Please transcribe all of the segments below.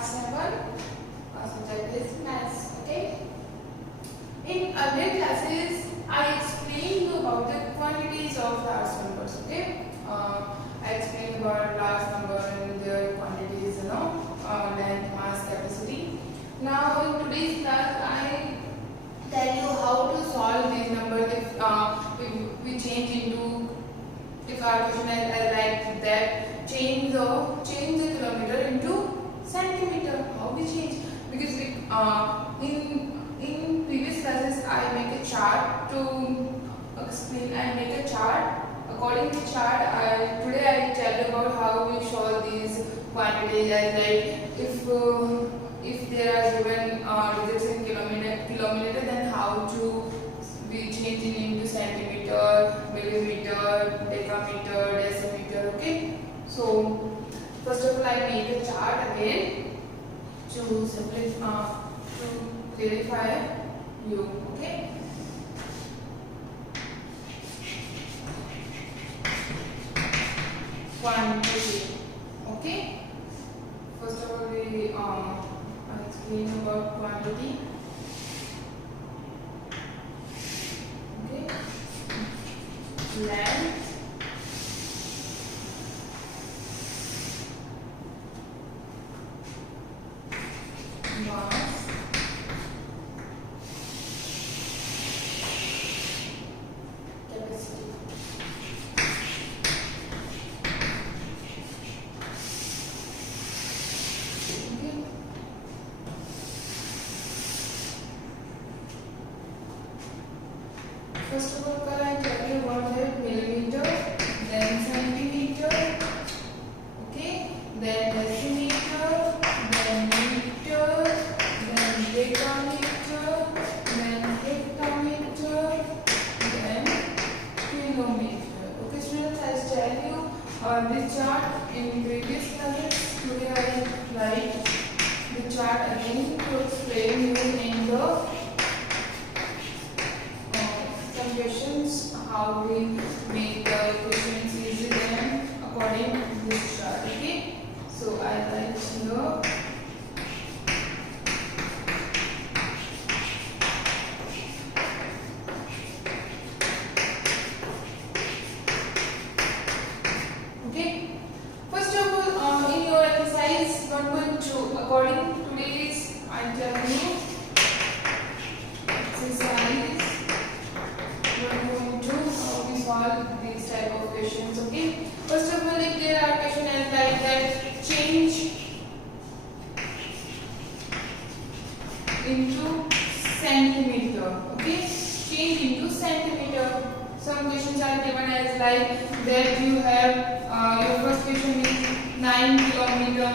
part 7. Subject is maths. Okay. In earlier classes, I explained you about the quantities of large numbers. Okay. I explained about large number and their quantities, length, mass, capacity. Now in today's class, I tell you how to solve these numbers if we change into, if our question is like that, change the kilometer into centimeter. How we change? Because in previous classes I make a chart to explain. I make a chart. According to chart, today I tell you about how we solve these quantities, as like if there are given digits in kilometer, then how to we change it into centimeter, millimeter, decameter, decimeter. Okay. So first of all, I make a chart again to simplify, to clarify you. Okay. Quantity. Okay. First of all, we I explain about quantity. Okay. Length, mass, capacity. Okay. First of all, I tell you about the millimeter, then centimeter, okay, then decimeter, then meter, then decameter, then hectometer, then kilometer. Okay, students, I tell you this chart in previous classes. Today I write the chart again to explain you in the questions, how we make the questions easy then according to this chart. Okay, so I write here okay. First of all, in your exercise 1.2, according to today's, I tell you exercise 1.2, how we solve these type of questions. Okay. First of all, if there are questions as like that, change into centimeter. Okay. Change into centimeter. Some questions are given as like that you have your first question is 9 kilometer.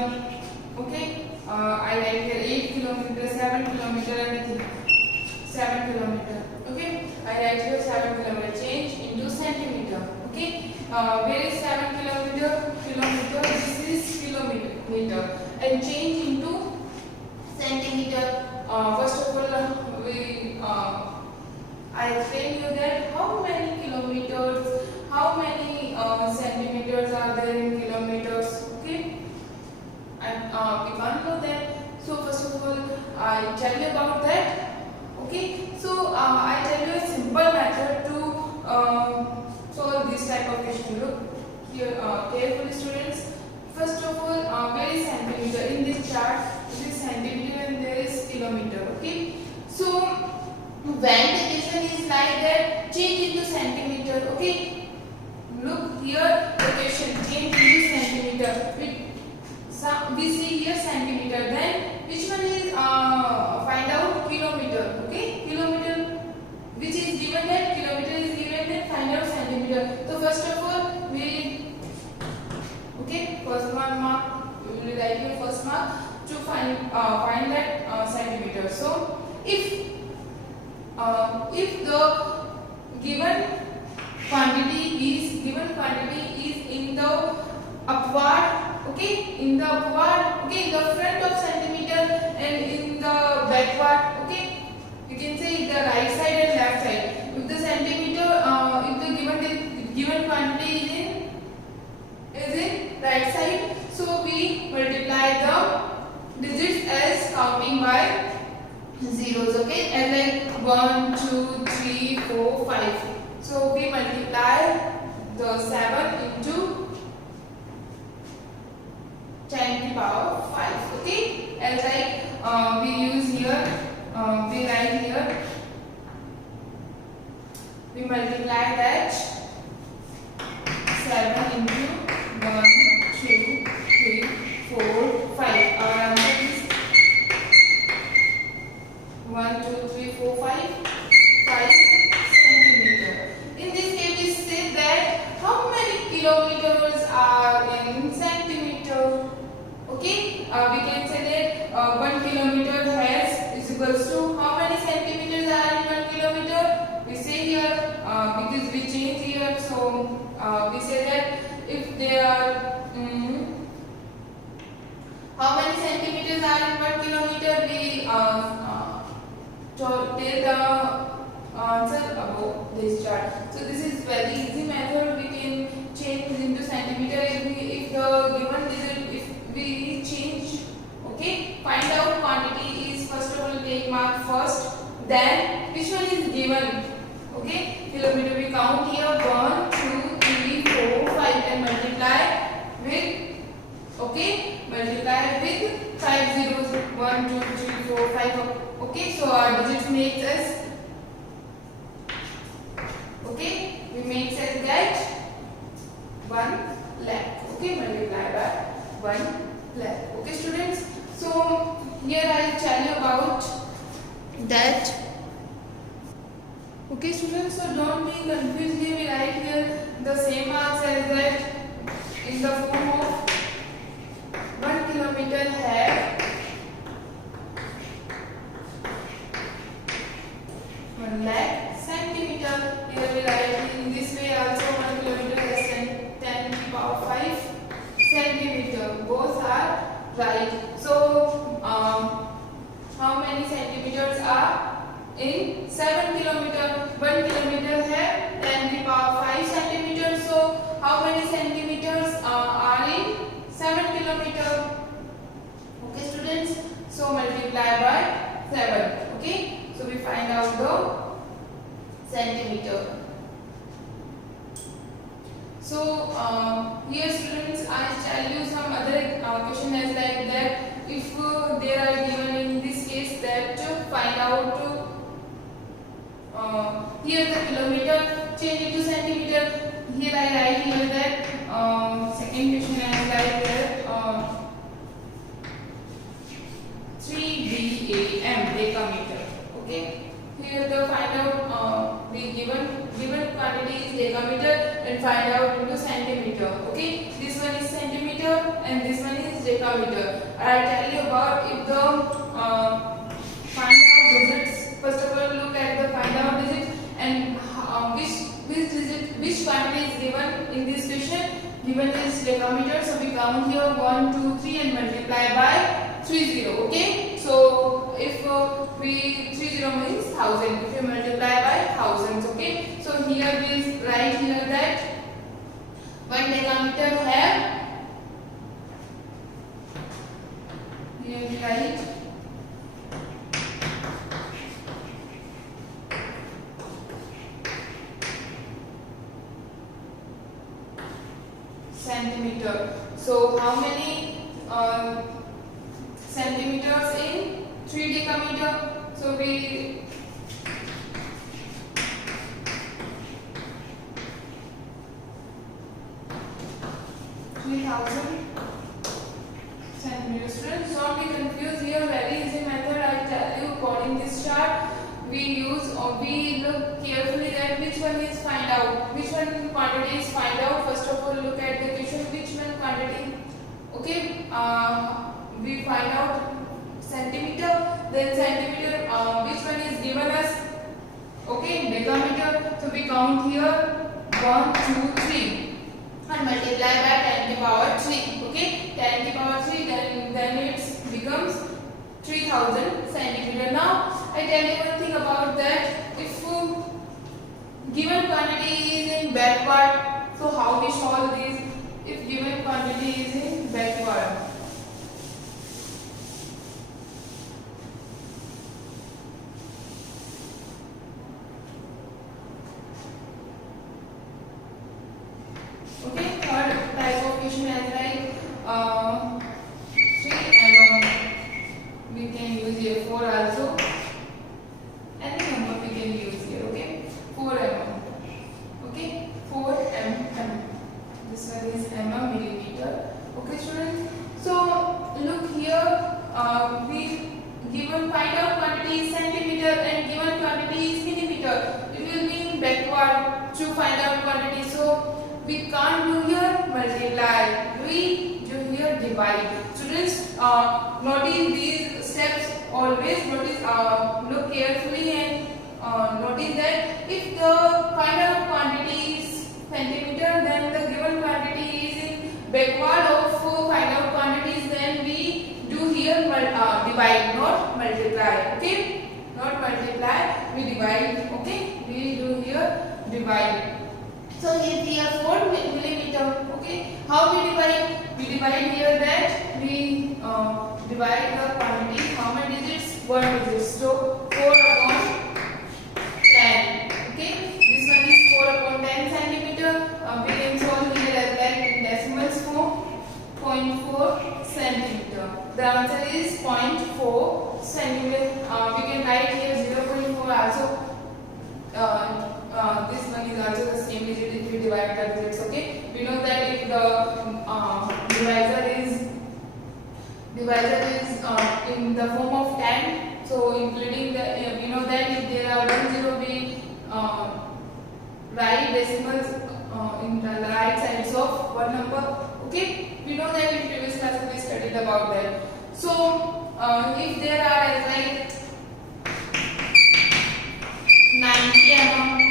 Okay. I write here 8 kilometer, 7 kilometer, everything. 7 kilometer. Okay. I write here 7 kilometer. Change into centimeter. Okay. Where is 7 kilometer? Kilometer. This is kilometer. And change into centimeter. First of all, I explain you that how many kilometers, how many centimeters are there in kilometers. Okay. And we can't know that. So first of all, I tell you about that. Okay. So I tell you a simple method to solve this type of question. Look here carefully, students. First of all, where is centimeter? In this chart, it is centimeter and there is kilometer. Okay. So when the question is like that, change into centimeter. Okay. Look here, the question change into centimeter. We see here centimeter. Then which one is find out kilometer. Okay. Kilometer, which is given that kilometer is given, then find out centimeter. So first of all, we first mark we will write here first mark to find that centimeter. So if the given quantity is in the upward, okay, in the upward, okay, in the front of centimeter and in the backward, okay, you can say the right side and left side. If the centimeter, if the given quantity is in right side, so we multiply the digit counting by zeros. Okay, and like 1, 2, 3, 4, 5. So we multiply the 7 into 10 to the power 5. Okay, and like we use here, we write here, we multiply that 7 into 1, 2, 3, 4, 5. Our answer is 1, 2, 3, 4, 5, 5 centimeter. In this case, we say that how many kilometers are in centimeter. Okay, we can say that 1 kilometer has is equals to how many centimeters are in 1 kilometer. We say here because we change here, so we say that if there are how many centimeters are in 1 kilometer, we tell the answer above this chart. So this is very easy method. We can change into centimeter if the given result if we change. Okay, find out quantity is first of all take mark first, then which one is given. Okay, kilometer we count here 1, 2, 3, 4, 5 and multiply with, okay, multiply with 5 zeros, 1, 2, 3, 4, 5. Okay, so our digits makes us, okay, we make as that 1 lakh. Okay, multiply by 1 lakh. Okay, students. So here I will tell you about that. Okay, students. So don't be confused. Here we write here the same marks as that in the form of 1 kilometer have 1 lakh centimeter. Here we write in this way also 1 kilometer has 10 to the power 5 centimeter. Both are right. So how many centimeters are in 7 kilometer? 1 kilometer have 10 to the power 5 centimeters. So how many centimeters are in 7 kilometer? Okay, students. So multiply by 7. Okay. So we find out the centimeter. So here students, I tell you some other question as like that. If there are given in this case that find out here the kilometer change into centimeter. Here I write here that second question as like that 3 decameter. Okay, here the find out the given quantity is decameter and find out into centimeter. Okay, this one is centimeter and this one is decameter. I tell you about if the find out digits. First of all, look at the find out digits and which quantity is given in this question. Given is decameter, so we count here 1, 2, 3 and multiply by 30. Okay, so if we 30 means 1000. If you multiply by thousands. Okay, so here we write here that 1 decameter have, here we write centimeter. So how many centimeters in 3 decameter? So we 3000 centimeters. Students, don't be confused here. Very easy method. I tell you according this chart. We use or we look carefully that which one is find out, which one quantity is find out. First of all, look at the question which one quantity. Okay, we find out centimeter, then centimeter. Which one is given us? Okay, decameter. So we count here 1, 2, 3 and multiply by 10 to the power 3. Okay, 10 to the power 3. Then it becomes 3000 centimeter. Now I tell you one thing about that. If given quantity is in backward, so how we solve this? If given quantity is in backward, given find out quantity is centimeter and given quantity is millimeter. It will be in backward to find out quantity. So we can't do here multiply. We do here divide. Students, notice these steps. Always notice. Look carefully and notice that if the find out quantity is centimeter, then the given quantity is in backward of find out quantities. Then we do here divide, not multiply. Okay, not multiply. We divide. Okay, we do here divide. So here 4 millimeter. Okay, how we divide? We divide here that we divide the quantity. How many digits? 1 digit. So 4 upon 10. Okay, this one is 4 upon 10 centimeter. We can solve here as like in decimals form. 0.4 centimeter. The answer is 0.4 centimeter. We can write here 0.4 also. This one is also the same digit if we divide the digits. Okay, we know that if the divisor is in the form of 10, so including the we know that if there are 10 we write decimals in the right sides of one number. Okay, we know that in previous classes we studied about that. So if there are like 90 mm.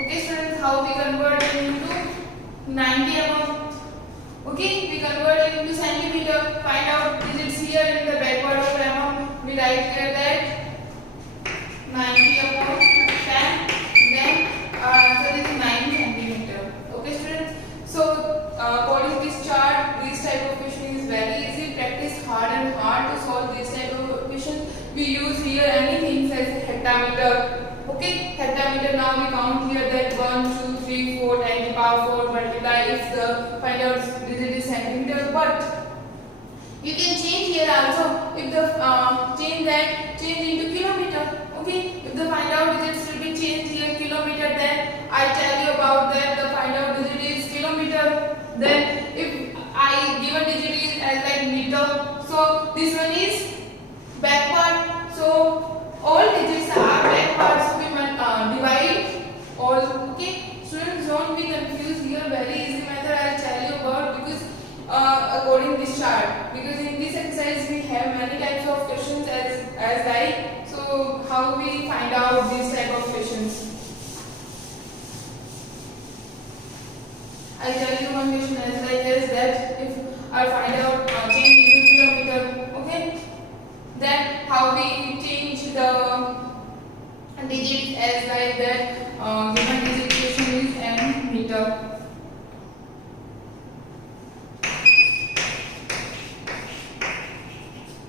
Okay, students, how we convert it into 90 mm? Okay, we convert it into centimeter. Find out digits here in the backward of mm. We write here that 90 upon 10. Then answer is 9 centimeter. Okay, students. So according to this chart, this type of question is very easy. Practice hard and hard to solve this type of question. We use here anything as hectometer. Okay, hectometer. Now we count here that 1, 2, 3, 4, 10 to the power 4 multiply if the find out digit is centimeter. But you can change here also. If the change into kilometer. Okay, if the find out digits will be changed here kilometer, then I tell you about that the find out digit is kilometer. Then if I given digit is as like meter, so this one is backward. So all digits are backward, so we divide all. Okay, students, don't be confused here. Very easy method I'll tell you about, because according this chart, because in this exercise we have many types of questions as like, so how we find out these type of questions. I'll tell you one question as like is that if I find out change into kilometer. Okay, then how we change the digits as like that given digit question is m meter.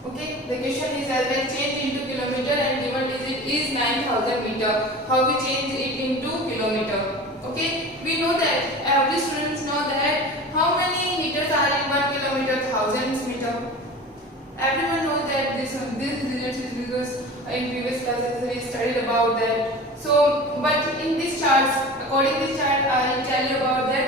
Okay, the question is as like change into kilometer and given digit is 9,000 meter. How we change it into kilometer? Okay, we know that every students know that how many meters are in 1 kilometer, thousands meter. Everyone knows that this digit is, because in previous classes we studied about that. So, but in this charts, according to this chart, I will tell you about that.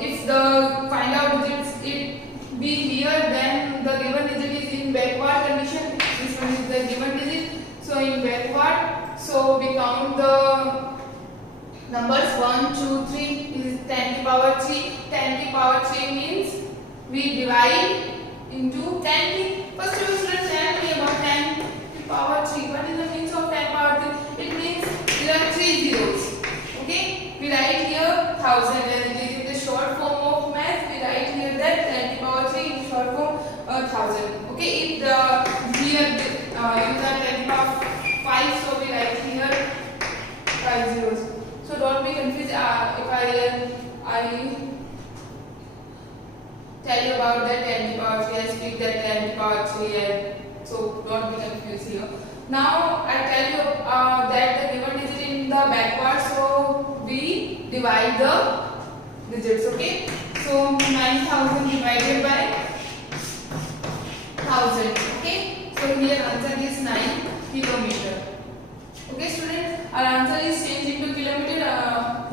If the find out digits it be here, then the given digit is in backward condition. This one is the given digit. So in backward, so we count the numbers 1, 2, 3 is 10 to the power 3. 10 to the power 3 means we divide into 10. First of all, students, tell me about 10 to the power 3. What is the means of 10 power 3? It means there are 3 zeros. Okay, we write here 1000 as it is in the short form of math. We write here that 10 to the power 3 in short form 1000. Okay, if the here use the 10 to the power 5, so we write here 5 zeros. So don't be confused if I tell you about that 10 to the power 3, I speak that 10 to the power 3, and so don't be confused here. Now I tell you that the given digit in the backward, so we divide the digits. Okay, so 9,000 divided by 1000. Okay, so here answer is 9 kilometer. Okay, students, our answer is change into kilometer.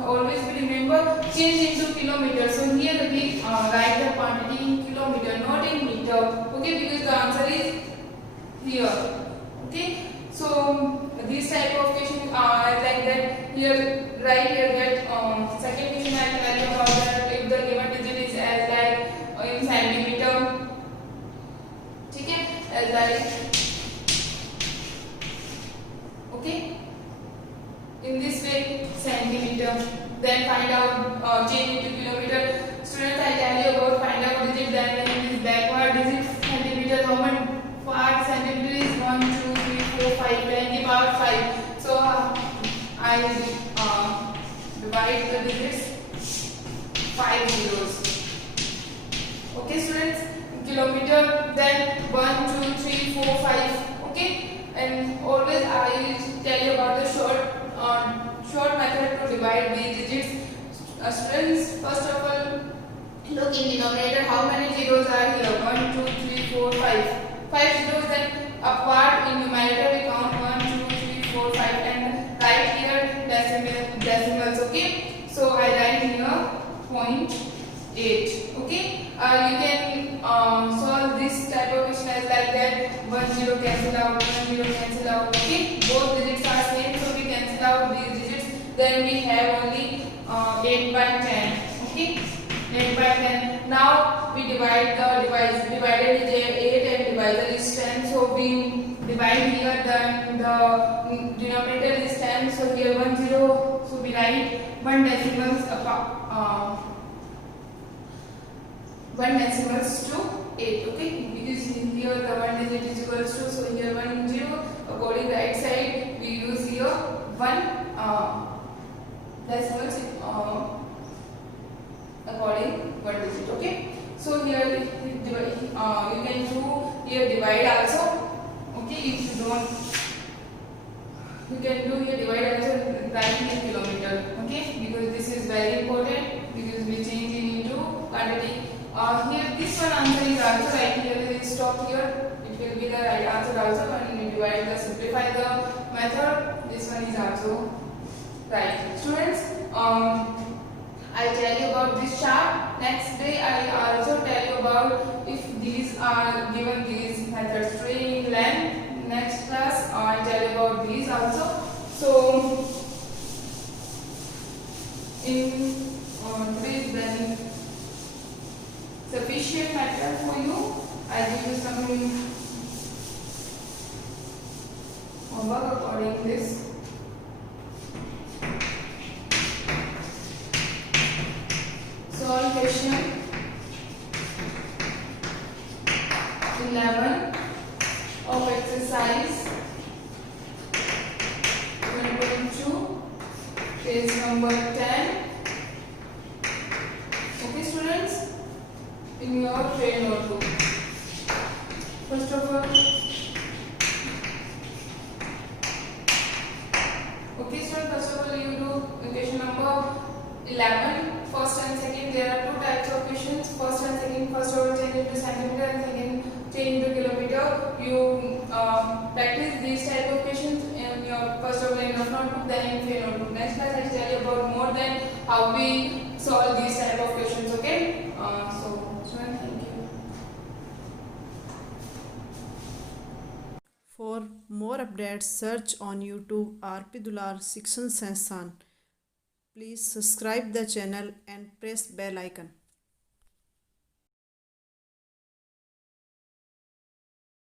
Always we remember change into kilometer. So here we write the quantity in kilometer, not in meter. Okay, because the answer is here. Okay, so these type of question are like that. Here, right here, that second question I tell you about that if the given digit is as like in centimeter. ठीक है, as like okay, in this way centimeter. Then find out change into kilometer. Students, I tell you about find out digit. Then in this backward digit centimeter, how much part centimeter is 1, 2, 3, 4, 5, 10 the power 5. So I divide the digits 5 zeros. Okay, students, kilometer. Then 1, 2, 3, 4, 5. Okay, and always I tell you about the short method to divide these digits. Students, first of all, look in denominator how many zeros are here. 1, 2, 3, 4, 5. 5 zeros. Then upward in numerator we count 1, 2, 3, 4, 5, and right here decimals. Okay, so I write here 0.8. Okay, you can solve this type of question as like that. 1 0 cancel out, 1 0 cancel out. Okay, both digits are same, so we cancel out these digits. Then we have only 8 by 10. Okay, 8 by 10. Now we divide the divided is 8 and divisor is 10. So we divide here, then the denominator is 10. So here 1 0. So we write 1 decimals to 8. Okay, because here the 1 digit is equals to, so here 1 0. According right side we use here 1 decimals according 1 digit. Okay, so here you can do here divide also. Okay, if you don't, you can do here divide also writing in kilometer. Okay, because this is very important, because we change it into quantity. Here this one answer is also right. Here we stop here. It will be the right answer also. And we divide the simplify the method. This one is also right. Students, I tell you about this chart. Next day I also tell you about if these are given these methods string length. Next class I tell you about these also. So in today's then sufficient method for you. I give you some homework according to this. Solve question 11 of exercise 22, page number 10. Okay, students, in your train notebook. First of all, okay, students, first of all you do question number 11. First and second, there are two types of questions. First and second, first order change into centimeter and second change into kilometer. You practice these type of questions in your first order in your notebook, then in your notebook. Next class I will tell you about more than how we solve these type of questions. Okay, so students, thank you. For more updates, search on YouTube RP Dular Section Sansan. Please subscribe the channel and press bell icon.